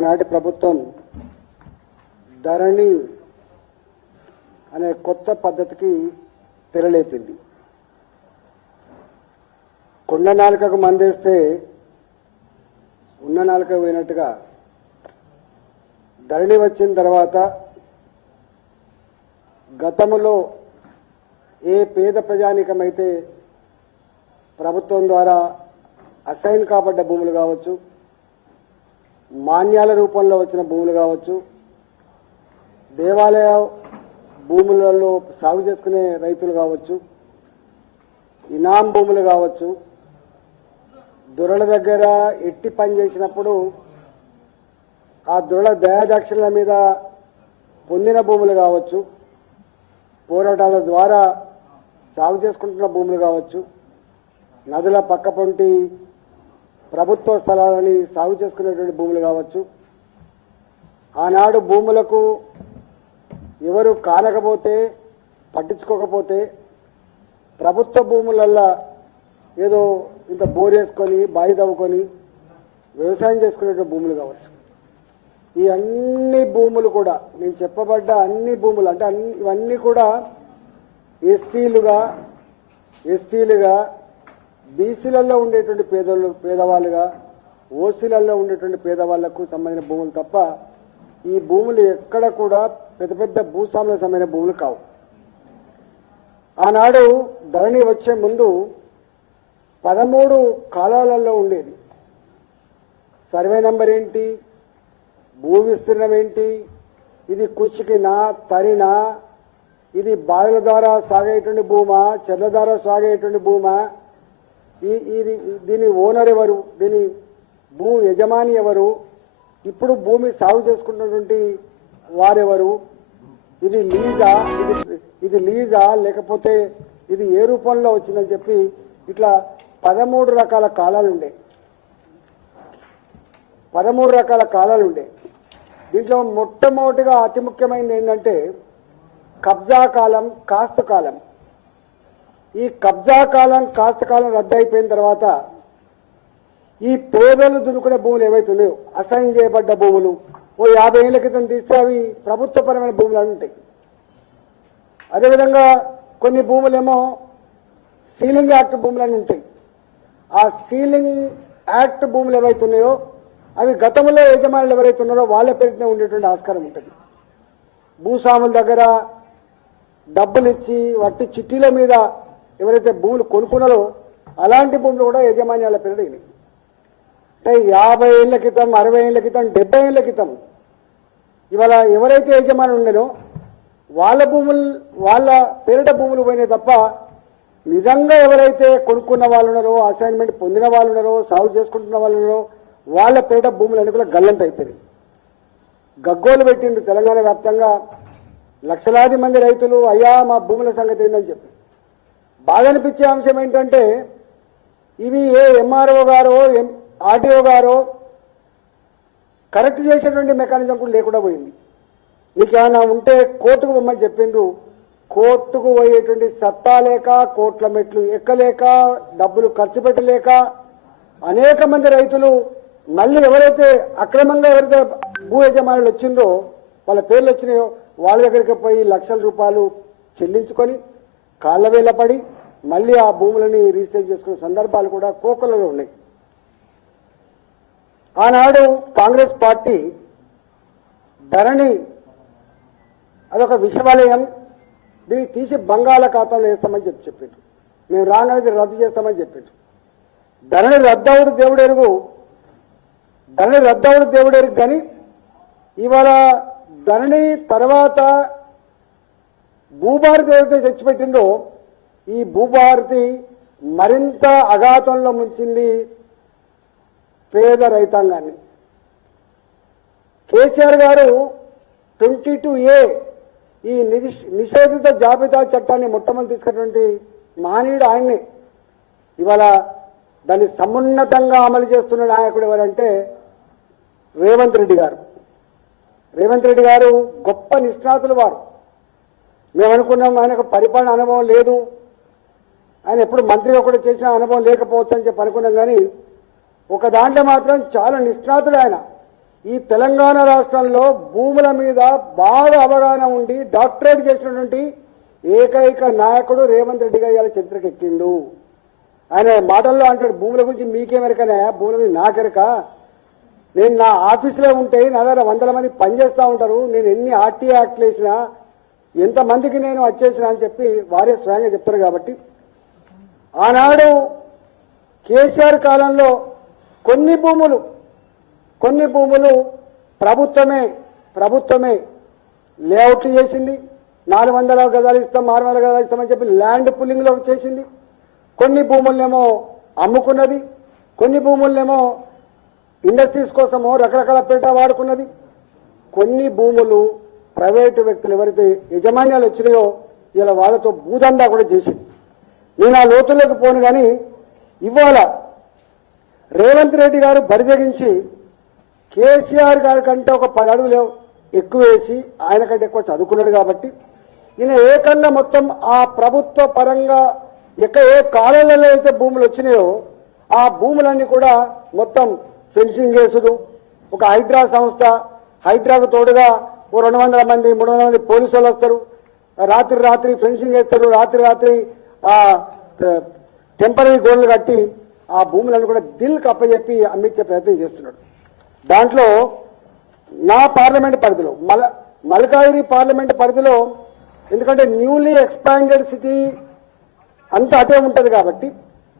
ఆనాటి ప్రభుత్వం ధరణి అనే కొత్త పద్ధతికి తెరలేపింది. కొండ నాలుకకు మందేస్తే ఉన్న నాలుక పోయినట్టుగా ధరణి వచ్చిన తర్వాత గతంలో ఏ పేద ప్రజానికమైతే ప్రభుత్వం ద్వారా అసైన్ కాబడ్డ భూములు కావచ్చు, మాన్యాల రూపంలో వచ్చిన భూములు కావచ్చు, దేవాలయ భూములలో సాగు చేసుకునే రైతులు కావచ్చు, ఇనాం భూములు కావచ్చు, దొరల దగ్గర ఎట్టి పని చేసినప్పుడు ఆ దొరల దయాదాక్షిణ్యాల మీద పొందిన భూములు కావచ్చు, పోరాటాల ద్వారా సాగు చేసుకుంటున్న భూములు కావచ్చు, నదుల పక్కపొంటి ప్రభుత్వ స్థలాలని సాగు చేసుకునేటువంటి భూములు కావచ్చు, ఆనాడు భూములకు ఎవరు కానకపోతే పట్టించుకోకపోతే ప్రభుత్వ భూములల్లా ఏదో ఇంత బోరేసుకొని బావి తవ్వుకొని వ్యవసాయం చేసుకునేటువంటి భూములు కావచ్చు. ఈ అన్ని భూములు కూడా నేను చెప్పబడ్డ అన్ని భూములు అంటే ఇవన్నీ కూడా ఎస్సీలుగా ఎస్టీలుగా బీసీలలో ఉండేటువంటి పేదవాళ్ళుగా ఓసీలలో ఉండేటువంటి పేదవాళ్లకు సంబంధించిన భూములు తప్ప ఈ భూములు ఎక్కడ కూడా పెద్ద పెద్ద భూస్వాములకు సంబంధించిన భూములు కావు. ఆనాడు ధరణి వచ్చే ముందు 13 కాలాలలో ఉండేది. సర్వే నంబర్ ఏంటి, భూ విస్తీర్ణం ఏంటి, ఇది కుచ్చికినా తరినా, ఇది బావిల ద్వారా సాగేటువంటి భూమా, చెర్ల ద్వారా సాగేటువంటి భూమా, దీని ఓనర్ ఎవరు, దీని భూ యజమాని ఎవరు, ఇప్పుడు భూమి సాగు చేసుకున్నటువంటి వారెవరు, ఇది లీజా లేకపోతే ఇది ఏ రూపంలో వచ్చిందని చెప్పి ఇట్లా 13 రకాల కాలాలు ఉండే. 13 రకాల కాలాలు ఉండే. దీంట్లో మొట్టమొదటిగా అతి ముఖ్యమైనది ఏంటంటే కబ్జా కాలం, కాస్తు కాలం. ఈ కబ్జా కాలం, కాస్తు కాలం రద్దు అయిపోయిన తర్వాత ఈ పేదలు దున్నుకునే భూములు ఏవైతే ఉన్నాయో అసైన్ చేయబడ్డ భూములు ఓ 50 ఏళ్ల క్రితం తీస్తే అవి ప్రభుత్వపరమైన భూములు అని ఉంటాయి. అదేవిధంగా కొన్ని భూములేమో సీలింగ్ యాక్ట్ భూములు అని ఉంటాయి. ఆ సీలింగ్ యాక్ట్ భూములు ఏవైతే ఉన్నాయో అవి గతంలో యజమానులు ఎవరైతే ఉన్నారో వాళ్ళ పేరునే ఉండేటువంటి ఆస్కారం ఉంటుంది. భూస్వాముల దగ్గర డబ్బులు ఇచ్చి వట్టి చిట్టీల మీద ఎవరైతే భూములు కొనుక్కున్నారో అలాంటి భూములు కూడా యజమాన్యాల పేరు అయినాయి. అంటే 50 ఏళ్ల క్రితం, 60 ఏళ్ల క్రితం, 70 ఏళ్ల క్రితం ఇవాళ ఎవరైతే యజమాని ఉండేనో వాళ్ళ భూములు వాళ్ళ పేరిట భూములు పోయినాయి తప్ప నిజంగా ఎవరైతే కొనుక్కున్న వాళ్ళు ఉన్నారో, అసైన్మెంట్ పొందిన వాళ్ళు ఉన్నారో, సాగు చేసుకుంటున్న వాళ్ళు ఉన్నారో వాళ్ళ పేరిట భూములు అన్ని కూడా గల్లంత అయిపోయింది. గగ్గోలు పెట్టిండు తెలంగాణ వ్యాప్తంగా లక్షలాది మంది రైతులు, అయ్యా మా భూముల సంగతి ఏందని చెప్పి. బాగా అనిపించే అంశం ఏంటంటే ఇవి ఏ ఎంఆర్ఓ గారో ఆర్టీఓ గారో కరెక్ట్ చేసేటువంటి మెకానిజం కూడా లేకుండా పోయింది. మీకు ఏమైనా ఉంటే కోర్టుకు పోమని చెప్పిండ్రు. కోర్టుకు పోయేటువంటి సత్తా లేక, కోట్ల మెట్లు ఎక్కలేక, డబ్బులు ఖర్చు పెట్టలేక అనేక మంది రైతులు మళ్ళీ ఎవరైతే అక్రమంగా ఎవరైతే భూ యజమానులు వచ్చిందో వాళ్ళ పేర్లు వచ్చినాయో వాళ్ళ దగ్గరికి పోయి లక్షల రూపాయలు చెల్లించుకొని కాళ్ళవేల పడి మళ్ళీ ఆ భూములని రిజిస్టర్ చేసుకునే సందర్భాలు కూడా కోకొలలో ఉన్నాయి. ఆనాడు కాంగ్రెస్ పార్టీ ధరణి అదొక విషవలయం, దీన్ని తీసి బంగాళాఖాతంలో వేస్తామని చెప్పిండ్రు. మేము రాగానే రద్దు చేస్తామని చెప్పిండ్రు. ధరణి రద్దవుడు దేవుడు ఎరుగు, ధరణి రద్దవుడు దేవుడు ఎరుగు. కానీ ఇవాళ ధరణి తర్వాత భూభారతి ఏదైతే తెచ్చిపెట్టిందో ఈ భూభారతి మరింత అఘాతంలో ముంచింది పేద రైతాంగాన్ని. కేసీఆర్ గారు 22A ఈ నిషేధిత జాబితా చట్టాన్ని మొట్టమొదటి తీసుకున్నటువంటి మహనీయుడు ఆయన్నే. ఇవాళ దాన్ని సమున్నతంగా అమలు చేస్తున్న నాయకుడు ఎవరంటే రేవంత్ రెడ్డి గారు. రేవంత్ రెడ్డి గారు గొప్ప నిష్ణాతులు వారు. మేము అనుకున్నాం ఆయనకు పరిపాలన అనుభవం లేదు, ఆయన ఎప్పుడు మంత్రిగా కూడా చేసిన అనుభవం లేకపోవచ్చు అని చెప్పి అనుకున్నాం. కానీ ఒక దాంట్లో మాత్రం చాలా నిష్ణాతుడు ఆయన. ఈ తెలంగాణ రాష్ట్రంలో భూముల మీద బాగా అవగాహన ఉండి డాక్టరేట్ చేసినటువంటి ఏకైక నాయకుడు రేవంత్ రెడ్డి గారు ఇవాళ చరిత్రకెక్కిండు. ఆయన మాటల్లో అంటాడు, భూముల గురించి మీకేమెరకనే, భూముల గురించి నాకెరక, నేను నా ఆఫీసులో ఉంటే నా దగ్గర 100 మంది పనిచేస్తూ ఉంటారు, నేను ఎన్ని ఆర్టీఐ యాక్ట్లు వేసినా ఎంతమందికి నేను వచ్చేసినా అని చెప్పి వారే స్వయంగా చెప్తారు. కాబట్టి ఆనాడు కేసీఆర్ కాలంలో కొన్ని భూములు ప్రభుత్వమే లేఅవుట్లు చేసింది. 400 గజాలు ఇస్తాం, 600 గజాలు ఇస్తామని చెప్పి ల్యాండ్ పుల్లింగ్లో చేసింది. కొన్ని భూములనేమో అమ్ముకున్నది, కొన్ని భూములనేమో ఇండస్ట్రీస్ కోసమో రకరకాల పేట వాడుకున్నది. కొన్ని భూములు ప్రైవేటు వ్యక్తులు ఎవరైతే యజమాన్యాలు వచ్చినాయో ఇలా వాళ్ళతో భూదందా కూడా చేసింది. నేను ఆ లోతుల్లోకి పోను. కానీ ఇవాళ రేవంత్ రెడ్డి గారు బరిదగించి కేసీఆర్ గారి కంటే ఒక 10 అడుగులు ఎక్కువ వేసి ఆయన కంటే ఎక్కువ చదువుకున్నాడు. కాబట్టి ఈయన ఏకంగా మొత్తం ఆ ప్రభుత్వ పరంగా ఏ కాలంలో అయితే భూములు వచ్చినాయో ఆ భూములన్నీ కూడా మొత్తం ఫెన్సింగ్ చేసుడు, ఒక హైడ్రా సంస్థ, హైడ్రాకు తోడుగా 200 మంది 300 మంది పోలీసు వాళ్ళు వస్తారు, రాత్రి ఫెన్సింగ్ వేస్తారు, రాత్రి టెంపరీ గోడలు కట్టి ఆ భూములను కూడా దిల్కి అప్పచెప్పి అమ్మించే ప్రయత్నం చేస్తున్నాడు. దాంట్లో నా పార్లమెంట్ పరిధిలో మల్కాజిగిరి పార్లమెంట్ పరిధిలో, ఎందుకంటే న్యూలీ ఎక్స్పాండెడ్ సిటీ అంతా అటే ఉంటుంది కాబట్టి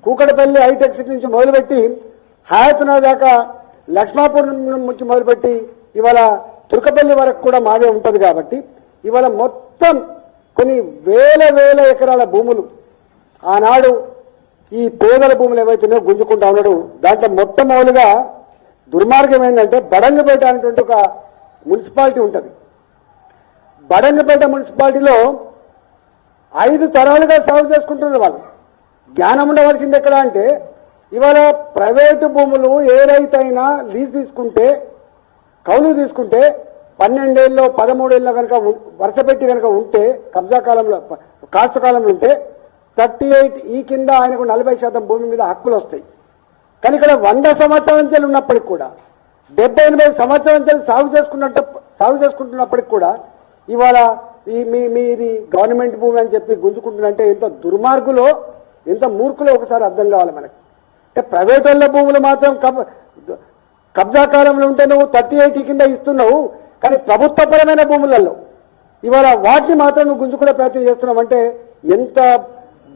కూకటపల్లి హైటెక్ సిటీ నుంచి మొదలుపెట్టి హయాత్నగర్ దాకా, లక్ష్మాపురం నుంచి మొదలుపెట్టి ఇవాళ తుర్కపల్లి వరకు కూడా మాదే ఉంటుంది. కాబట్టి ఇవాళ మొత్తం కొన్ని వేల ఎకరాల భూములు ఆనాడు ఈ పేదల భూములు ఏవైతున్నాయో గుంజుకుంటా ఉన్నాడు. దాంట్లో మొట్టమొదటిగా దుర్మార్గం ఏంటంటే బడంగపేట అనేటువంటి ఒక మున్సిపాలిటీ ఉంటుంది. బడంగపేట మున్సిపాలిటీలో 5 తరాలుగా సాగు చేసుకుంటున్నారు. వాళ్ళు జ్ఞానం ఉండవలసింది ఎక్కడ అంటే, ఇవాళ ప్రైవేటు భూములు ఏ రైతైనా లీజ్ తీసుకుంటే, కౌలు తీసుకుంటే 12 ఏళ్ళలో 13 ఏళ్ళలో కనుక వరుస పెట్టి కనుక ఉంటే, కబ్జా కాలంలో కాస్త కాలంలో ఉంటే 38 కింద ఆయనకు 40% భూమి మీద హక్కులు వస్తాయి. కానీ ఇక్కడ 100 సంవత్సరాల నుంచి ఉన్నప్పటికి కూడా 70-80 సంవత్సరాల నుంచి సాగు చేసుకుంటున్నప్పటికి కూడా ఇవాళ మీది గవర్నమెంట్ భూమి అని చెప్పి గుంజుకుంటున్నంటే ఎంత దుర్మార్గులో, ఎంత మూర్ఖులో ఒకసారి అర్థం కావాలి మనకి. అంటే ప్రైవేట్ వాళ్ళ భూములు మాత్రం కబ్జా కాలంలో ఉంటే నువ్వు 38 కింద ఇస్తున్నావు, కానీ ప్రభుత్వపరమైన భూములలో ఇవాళ వాటిని మాత్రం నువ్వు గుంజుకునే ప్రయత్నం చేస్తున్నావు. అంటే ఎంత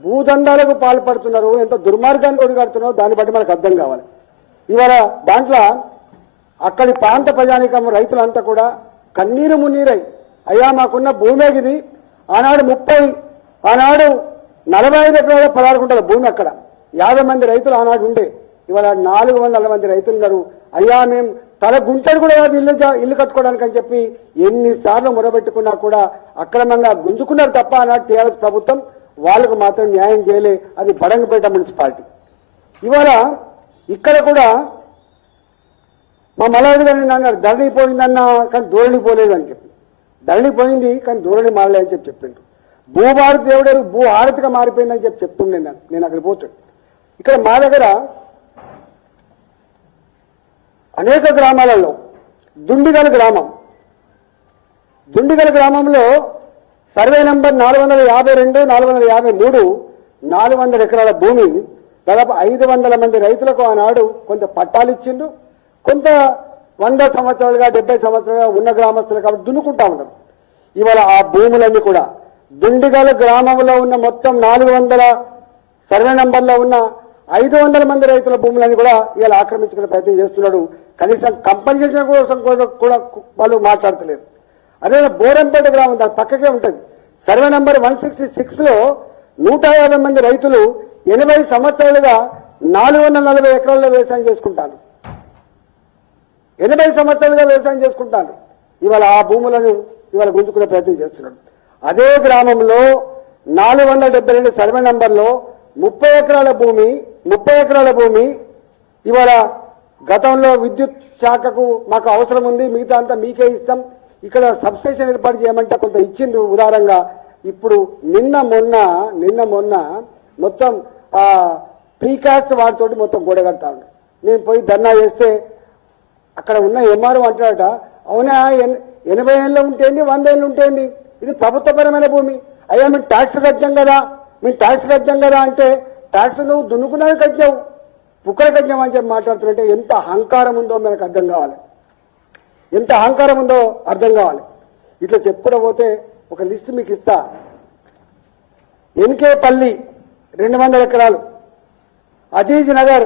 భూదందాలకు పాల్పడుతున్నారు, ఎంత దుర్మార్గాన్ని ఒడిగడుతున్నారో దాన్ని బట్టి మనకు అర్థం కావాలి. ఇవాళ దాంట్లో అక్కడి ప్రాంత ప్రజానికం రైతులంతా కూడా కన్నీరు మున్నీరై, అయ్యా మాకున్న భూమేగిది, ఆనాడు 45 ఎకరాల 16 గుంటల భూమి, అక్కడ 50 మంది రైతులు ఆనాడు ఉండే, ఇవాళ 400 మంది రైతులు ఉన్నారు. అయ్యా మేము తల గుంటలు కూడా ఇల్లు కట్టుకోవడానికి అని చెప్పి ఎన్నిసార్లు మొరబెట్టుకున్నా కూడా అక్రమంగా గుంజుకున్నారు తప్ప ఆనాడు టీఆర్ఎస్ ప్రభుత్వం వాళ్ళకు మాత్రం న్యాయం చేయలే. అది బడంగపేట మున్సిపాలిటీ. ఇవాళ ఇక్కడ కూడా మా మల్లారెడ్డి గారిని అన్నాడు, ధరణి పోయిందన్నా కానీ ధోరణి పోలేదని చెప్పి. ధరణి పోయింది కానీ ధోరణి మారలే అని చెప్పి చెప్పిండు. భూభారతి దేవుడు భూ ఆరతిగా మారిపోయిందని చెప్పి చెప్తుండే నేను అక్కడ పోతాడు. ఇక్కడ మా దగ్గర అనేక గ్రామాలలో దుండిగల్ గ్రామంలో సర్వే నంబర్ 452, 453 400 ఎకరాల భూమి, దాదాపు 500 మంది రైతులకు ఆనాడు కొంత పట్టాలు ఇచ్చిండ్రు, కొంత 100 సంవత్సరాలుగా 70 సంవత్సరాలుగా ఉన్న గ్రామస్తులు కాబట్టి దున్నుకుంటా ఉన్నారు. ఇవాళ ఆ భూములన్నీ కూడా దుండిగల్ గ్రామంలో ఉన్న మొత్తం 400 సర్వే నంబర్లో ఉన్న 500 మంది రైతుల భూములని కూడా ఇవాళ ఆక్రమించుకునే ప్రయత్నం చేస్తున్నాడు. కనీసం కంపెన్సేషన్ కోసం కూడా వాళ్ళు మాట్లాడతలేరు. అదే బోరంపేట గ్రామం దాని పక్కకే ఉంటుంది. సర్వే నంబర్ 166లో 150 మంది రైతులు 80 సంవత్సరాలుగా 440 ఎకరాల్లో వ్యవసాయం చేసుకుంటారు. 80 సంవత్సరాలుగా వ్యవసాయం చేసుకుంటారు. ఇవాళ ఆ భూములను ఇవాళ గుంజుకునే ప్రయత్నం చేస్తున్నాడు. అదే గ్రామంలో 472 సర్వే నంబర్లో 30 ఎకరాల భూమి ఇవాళ గతంలో విద్యుత్ శాఖకు మాకు అవసరం ఉంది, మిగతా అంతా మీకే ఇస్తాం, ఇక్కడ సబ్స్టేషన్ ఏర్పాటు చేయమంటే కొంత ఇచ్చిండ్రు ఉదారంగా. ఇప్పుడు నిన్న మొన్న మొత్తం ప్రీకాస్ట్ వాటితోటి మొత్తం గోడగడతా ఉన్నారు. నేను పోయి ధర్నా చేస్తే అక్కడ ఉన్న ఎంఆర్ఓ అంటాడట, అవునా 80 ఏళ్ళు ఉంటేంది 100 ఏళ్ళు ఉంటేంది, ఇది ప్రభుత్వపరమైన భూమి, అయ్యా మేము ట్యాక్స్ కట్టాం కదా, మేము ట్యాక్స్ కట్టాం కదా అంటే ట్యాక్స్ నువ్వు దున్నుకున్నది కట్టావు, పుక్కలు కట్టావు అని చెప్పి మాట్లాడుతుంటే ఎంత అహంకారం ఉందో మనకు అర్థం కావాలి, ఎంత అహంకారం ఉందో అర్థం కావాలి. ఇట్లా చెప్పుకుంటూ పోతే ఒక లిస్ట్ మీకు ఇస్తా. ఎన్కేపల్లి 200 ఎకరాలు, అజీజ్ నగర్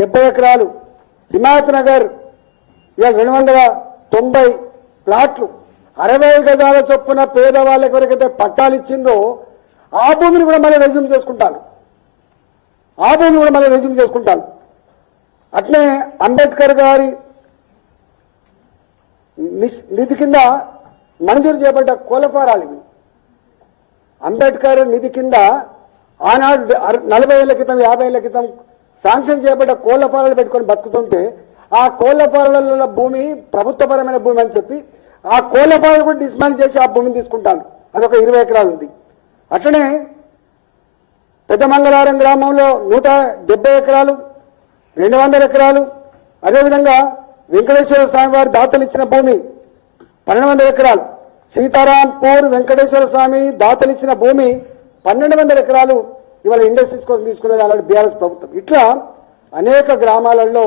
70 ఎకరాలు, హిమాయత్ నగర్ ఇలా 290 ప్లాట్లు, 60 గజాల చొప్పున పేదవాళ్ళకి ఎవరికైతే పట్టాలు ఇచ్చిందో ఆ భూమిని కూడా మళ్ళీ రెజ్యూమ్ చేసుకుంటారు, ఆ భూమిని కూడా మళ్ళీ రెజ్యూమ్ చేసుకుంటారు. అట్లే అంబేద్కర్ గారి నిధి కింద మంజూరు చేయబడ్డ కోళ్ళఫారాలు ఇవి. అంబేద్కర్ నిధి కింద ఆనాడు 40 ఏళ్ల క్రితం 50 ఏళ్ల క్రితం శాంక్షన్ చేయబడ్డ కోళ్ళఫారాలు పెట్టుకొని బతుకుతుంటే ఆ కోళ్ళఫారాల భూమి ప్రభుత్వపరమైన భూమి అని చెప్పి ఆ కోళ్ళఫారాలు కూడా డిస్మాండ్ చేసి ఆ భూమిని తీసుకుంటాను. అదొక 20 ఎకరాలు ఉంది. అట్లనే పెద్దమంగళారం గ్రామంలో 170 ఎకరాలు, 200 ఎకరాలు, అదేవిధంగా వెంకటేశ్వర స్వామి వారి దాతలు ఇచ్చిన భూమి 1200 ఎకరాలు, సీతారాంపూర్ వెంకటేశ్వర స్వామి దాతలు ఇచ్చిన భూమి 1200 ఎకరాలు ఇవాళ ఇండస్ట్రీస్ కోసం తీసుకునేది అలాంటి బీఆర్ఎస్ ప్రభుత్వం. ఇట్లా అనేక గ్రామాలలో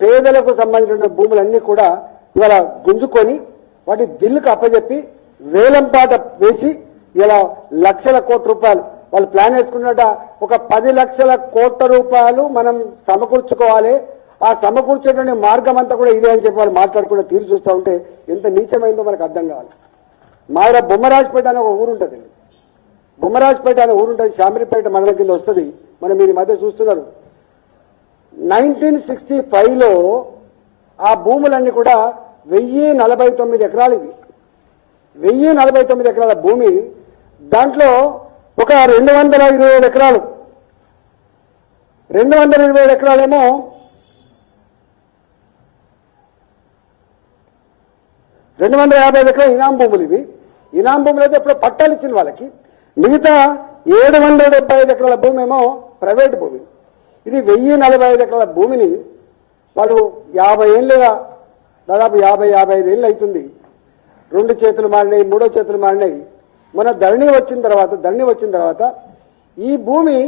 పేదలకు సంబంధించిన భూములన్నీ కూడా ఇవాళ గుంజుకొని వాటి దిల్లుకు అప్పచెప్పి వేలంపాట వేసి ఇలా లక్షల కోట్ల రూపాయలు వాళ్ళు ప్లాన్ వేసుకున్నట్ట ఒక 10 లక్షల కోట్ల రూపాయలు మనం సమకూర్చుకోవాలి, ఆ సమకూర్చేటువంటి మార్గం అంతా కూడా ఇదే అని చెప్పి వాళ్ళు మాట్లాడుకునే తీరు చూస్తూ ఉంటే ఎంత నీచమైందో మనకు అర్థం కావాలి. మా దగ్గర బొమ్మరాజపేట అనే ఒక ఊరు ఉంటుంది, బొమ్మరాజపేట అనే ఊరు ఉంటుంది, శామిరిపేట మండలం కింద వస్తుంది. మనం మీరు మధ్య చూస్తున్నారు. 1965లో ఆ భూములన్నీ కూడా 1049 ఎకరాలు, ఇవి 1049 ఎకరాల భూమి. దాంట్లో ఒక 227 ఎకరాలు, 227 ఎకరాలేమో ఎకరాలు ఇనాం భూములు. ఇవి ఇనాం భూములు అయితే ఎప్పుడో పట్టాలు ఇచ్చిన వాళ్ళకి. మిగతా 775 ఎకరాల భూమి ఏమో ప్రైవేట్ భూమి. ఇది 1045 ఎకరాల భూమిని వాళ్ళు 50 ఏళ్ళుగా దాదాపు 50-55 ఏళ్ళు అవుతుంది. 2 చేతులు మారినాయి, 3వ చేతులు మారినాయి. మన ధరణి వచ్చిన తర్వాత ఈ భూమి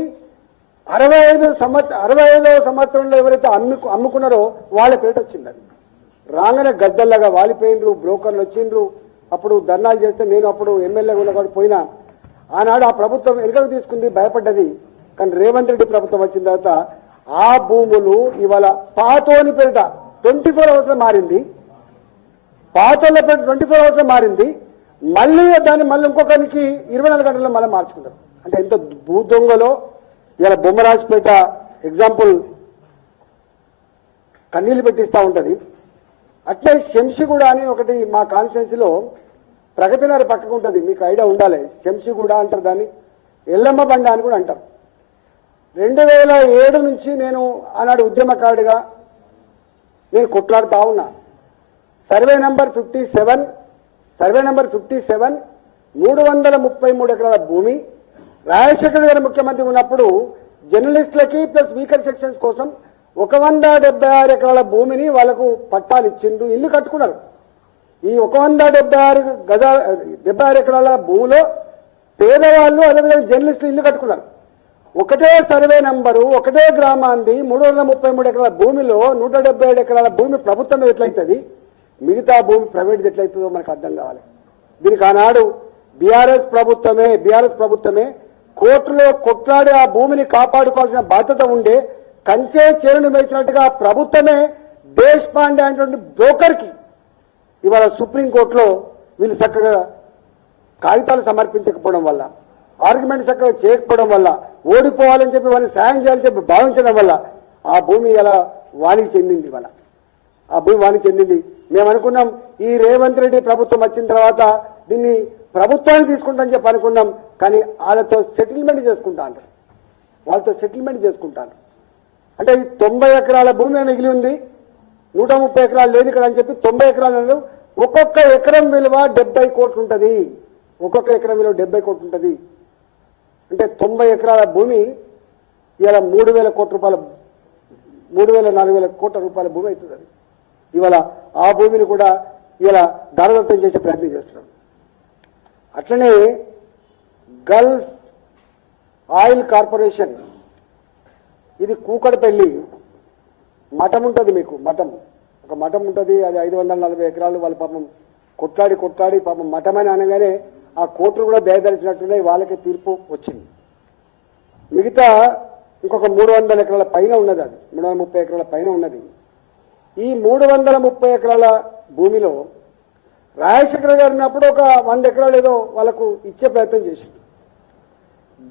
65వ సంవత్సరంలో ఎవరైతే అమ్ముకున్నారో వాళ్ళ పేట వచ్చిందని రాగానే గద్దల్లాగా వాలిపోయినరు, బ్రోకర్లు వచ్చిండ్రు. అప్పుడు ధర్నాలు చేస్తే నేను అప్పుడు ఎమ్మెల్యేగా ఉన్నవాడు పోయినా. ఆనాడు ఆ ప్రభుత్వం వెనుకకు తీసుకుంది, భయపడ్డది. కానీ రేవంత్ రెడ్డి ప్రభుత్వం వచ్చిన తర్వాత ఆ భూములు ఇవాళ పాతోని పేరిట 24 అవర్స్ మారింది, పాతోళ్ళ పేరిట 24 అవర్స్ మారింది. మళ్ళీ దాన్ని మళ్ళీ ఇంకొకరికి 24 గంటల్లో మళ్ళీ మార్చుకుంటారు. అంటే ఎంత భూ దొంగలో ఇలా బొమ్మరాజపేట ఎగ్జాంపుల్ కన్నీళ్లు పెట్టిస్తూ ఉంటుంది. అట్లే శంషిగూడ అని ఒకటి మా కాన్స్టిట్యున్సీలో ప్రగతినగర్ పక్కకు ఉంటుంది, మీకు ఐడియా ఉండాలి. శంషిగూడ అంటారు దాన్ని, ఎల్లమ్మ బండ అని కూడా అంటారు. 2007 నుంచి నేను ఆనాడు ఉద్యమకారుడిగా నేను కొట్లాడుతూ ఉన్నా. సర్వే నంబర్ 57 333 ఎకరాల భూమి. రాజశేఖర్ గారు ముఖ్యమంత్రి ఉన్నప్పుడు జర్నలిస్టులకి ప్లస్ వీకర్ సెక్షన్స్ కోసం 176 ఎకరాల భూమిని వాళ్ళకు పట్టాలు ఇచ్చిండ్రు, ఇల్లు కట్టుకున్నారు. ఈ 176 ఎకరాల భూమిలో పేదవాళ్ళు అదేవిధంగా జర్నలిస్టులు ఇల్లు కట్టుకున్నారు. ఒకటే సర్వే నంబరు, ఒకటే గ్రామాంది 333 ఎకరాల భూమిలో 177 ఎకరాల భూమి ప్రభుత్వం ఎట్లయితుంది, మిగతా భూమి ప్రైవేట్ ఎట్లయితుందో మనకు అర్థం కావాలి. దీనికి ఆనాడు బీఆర్ఎస్ ప్రభుత్వమే కోర్టులో కొట్లాడి ఆ భూమిని కాపాడుకోవాల్సిన బాధ్యత ఉండే కంచే చేరును వేసినట్టుగా ప్రభుత్వమే దేశ్ పాండే అనేటువంటి బ్రోకర్కి ఇవాళ సుప్రీంకోర్టులో వీళ్ళు చక్కగా కాగితాలు సమర్పించకపోవడం వల్ల, ఆర్గ్యుమెంట్ చక్కగా చేయకపోవడం వల్ల, ఓడిపోవాలని చెప్పి వాళ్ళని సాయం చేయాలని చెప్పి భావించడం వల్ల ఆ భూమి ఇలా వానికి చెందింది. ఇవాళ ఆ భూమి వానికి చెందింది. మేము అనుకున్నాం ఈ రేవంత్ రెడ్డి ప్రభుత్వం వచ్చిన తర్వాత దీన్ని ప్రభుత్వాన్ని తీసుకుంటామని చెప్పి అనుకున్నాం. కానీ వాళ్ళతో సెటిల్మెంట్ చేసుకుంటాను. అంటే ఈ 90 ఎకరాల భూమి మిగిలి ఉంది, 130 ఎకరాలు లేదు ఇక్కడ అని చెప్పి 90 ఎకరాలు. ఒక్కొక్క ఎకరం విలువ 70 కోట్లు ఉంటుంది. అంటే 90 ఎకరాల భూమి ఇలా 3,000 కోట్ల రూపాయల 3,000-4,000 కోట్ల రూపాయల భూమి అవుతుంది. ఇవాళ ఆ భూమిని కూడా ఇవాళ దారదత్తం చేసే ప్రయత్నం చేస్తున్నాం. అట్లనే గల్ఫ్ ఆయిల్ కార్పొరేషన్, ఇది కూకడపల్లి మఠం ఉంటుంది, మీకు మఠం ఒక మఠం ఉంటుంది, అది 540 ఎకరాలు. వాళ్ళ పాపం కొట్లాడి పాపం మఠం అని అనగానే ఆ కోర్టులు కూడా దయదలిచినట్టున్నాయి, వాళ్ళకే తీర్పు వచ్చింది. మిగతా ఇంకొక 300 ఎకరాల పైన ఉన్నది, అది 330 ఎకరాల పైన ఉన్నది. ఈ 330 ఎకరాల భూమిలో రాజశేఖర గారు ఉన్నప్పుడు ఒక 100 ఎకరాలు ఏదో వాళ్ళకు ఇచ్చే ప్రయత్నం చేసింది.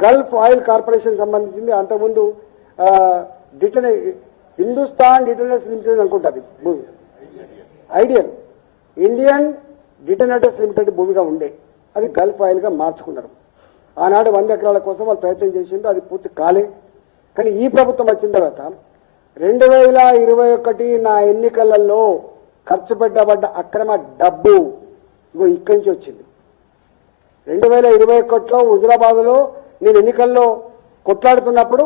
గల్ఫ్ ఆయిల్ కార్పొరేషన్ సంబంధించింది. అంతకుముందు హిందుస్థాన్ డిటనర్స్ లిమిటెడ్ అనుకుంటుంది భూమి, ఐడియల్ ఇండియన్ డిటనర్స్ లిమిటెడ్ భూమిగా ఉండే, అది గల్ఫ్ ఆయిల్గా మార్చుకున్నారు. ఆనాడు 100 ఎకరాల కోసం వాళ్ళు ప్రయత్నం చేసిండ్రు, అది పూర్తి కాలే. కానీ ఈ ప్రభుత్వం వచ్చిన తర్వాత 2021 నా ఎన్నికలలో ఖర్చు పెట్టబడ్డ అక్రమ డబ్బు ఇగో ఇక్కడి నుంచి వచ్చింది. 2021లో హుజురాబాద్లో నేను ఎన్నికల్లో కొట్లాడుతున్నప్పుడు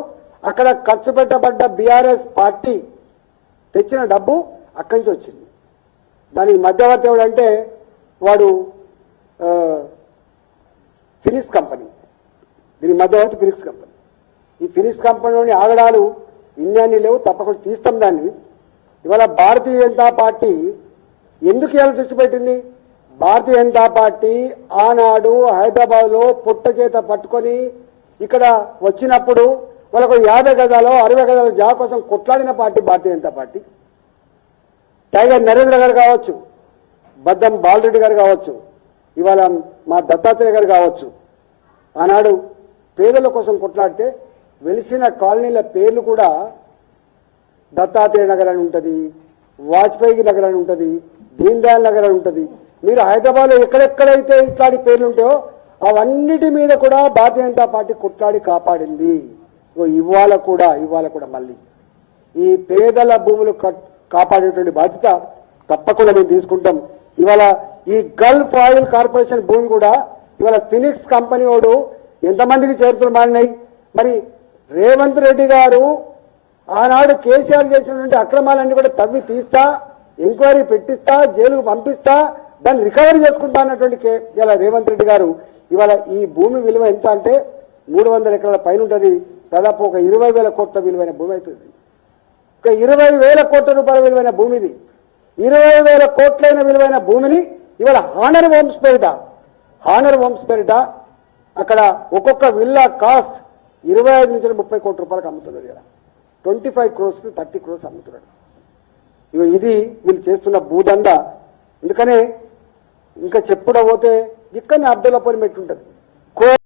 అక్కడ ఖర్చు పెట్టబడ్డ బీఆర్ఎస్ పార్టీ తెచ్చిన డబ్బు అక్కడి నుంచి వచ్చింది. దానికి మధ్యవర్తి ఎవడంటే వాడు ఫినిక్స్ కంపెనీ, దీని మధ్యవర్తి ఫినిక్స్ కంపెనీ. ఈ ఫినిక్స్ కంపెనీలోని ఆగడాలు ఇన్ని లేవు, తప్పకుండా తీస్తాం దాన్ని. ఇవాళ భారతీయ జనతా పార్టీ ఎందుకు ఇలా దృష్టి పెట్టింది? భారతీయ జనతా పార్టీ ఆనాడు హైదరాబాద్లో పుట్ట చేత పట్టుకొని ఇక్కడ వచ్చినప్పుడు వాళ్ళకు 50 గజాలు 60 గజాల జాగా కోసం కొట్లాడిన party Bharatiya Janata party. Tiger Narendra గారు కావచ్చు, బద్దం బాలరెడ్డి గారు కావచ్చు, ఇవాళ మా దత్తాత్రేయ గారు కావచ్చు, ఆనాడు పేదల కోసం కొట్లాడితే వెలిసిన కాలనీల పేర్లు కూడా దత్తాత్రేయ నగర్ అని ఉంటుంది, వాజ్పేయి నగర్ అని ఉంటుంది, దీన్ దయాళ్ నగర్ అని ఉంటుంది. మీరు హైదరాబాద్లో ఎక్కడెక్కడైతే ఇట్లాంటి పేర్లు ఉంటాయో అవన్నిటి మీద కూడా భారతీయ జనతా పార్టీ కొట్లాడి కాపాడింది. ఇవాళ కూడా మళ్ళీ ఈ పేదల భూములు కాపాడేటువంటి బాధ్యత తప్పకుండా మేము తీసుకుంటాం. ఇవాళ ఈ గల్ఫ్ ఆయిల్ కార్పొరేషన్ భూమి కూడా ఇవాళ ఫినిక్స్ కంపెనీ వాడు ఎంతమందికి చేరుతులు మారినాయి. మరి రేవంత్ రెడ్డి గారు ఆనాడు కేసీఆర్ చేసినటువంటి అక్రమాలన్నీ కూడా తవ్వి తీస్తా, ఎంక్వైరీ పెట్టిస్తా, జైలుకు పంపిస్తా, దాన్ని రికవరీ చేసుకుంటా అన్నటువంటి ఇలా రేవంత్ రెడ్డి గారు ఇవాళ ఈ భూమి విలువ ఎంత అంటే 300 ఎకరాల పైన ఉంటుంది. దాదాపు ఒక 20,000 కోట్ల విలువైన భూమి అవుతుంది. ఒక 20,000 కోట్ల రూపాయల విలువైన భూమి ఇది. 20,000 కోట్లైన విలువైన భూమిని ఇవాళ హానర్ హోమ్స్ పేరిట అక్కడ ఒక్కొక్క విల్లా కాస్ట్ 25 నుంచి 30 కోట్ల రూపాయలకు అమ్ముతున్నారు. ఇక్కడ 25 crores టు 30 crores అమ్ముతున్నాడు. ఇది వీళ్ళు చేస్తున్న భూదంద. ఎందుకనే ఇంకా చెప్పుడ పోతే ఇక్కడనే అబ్దుల్లాపూర్ మెట్టు ఉంటుంది.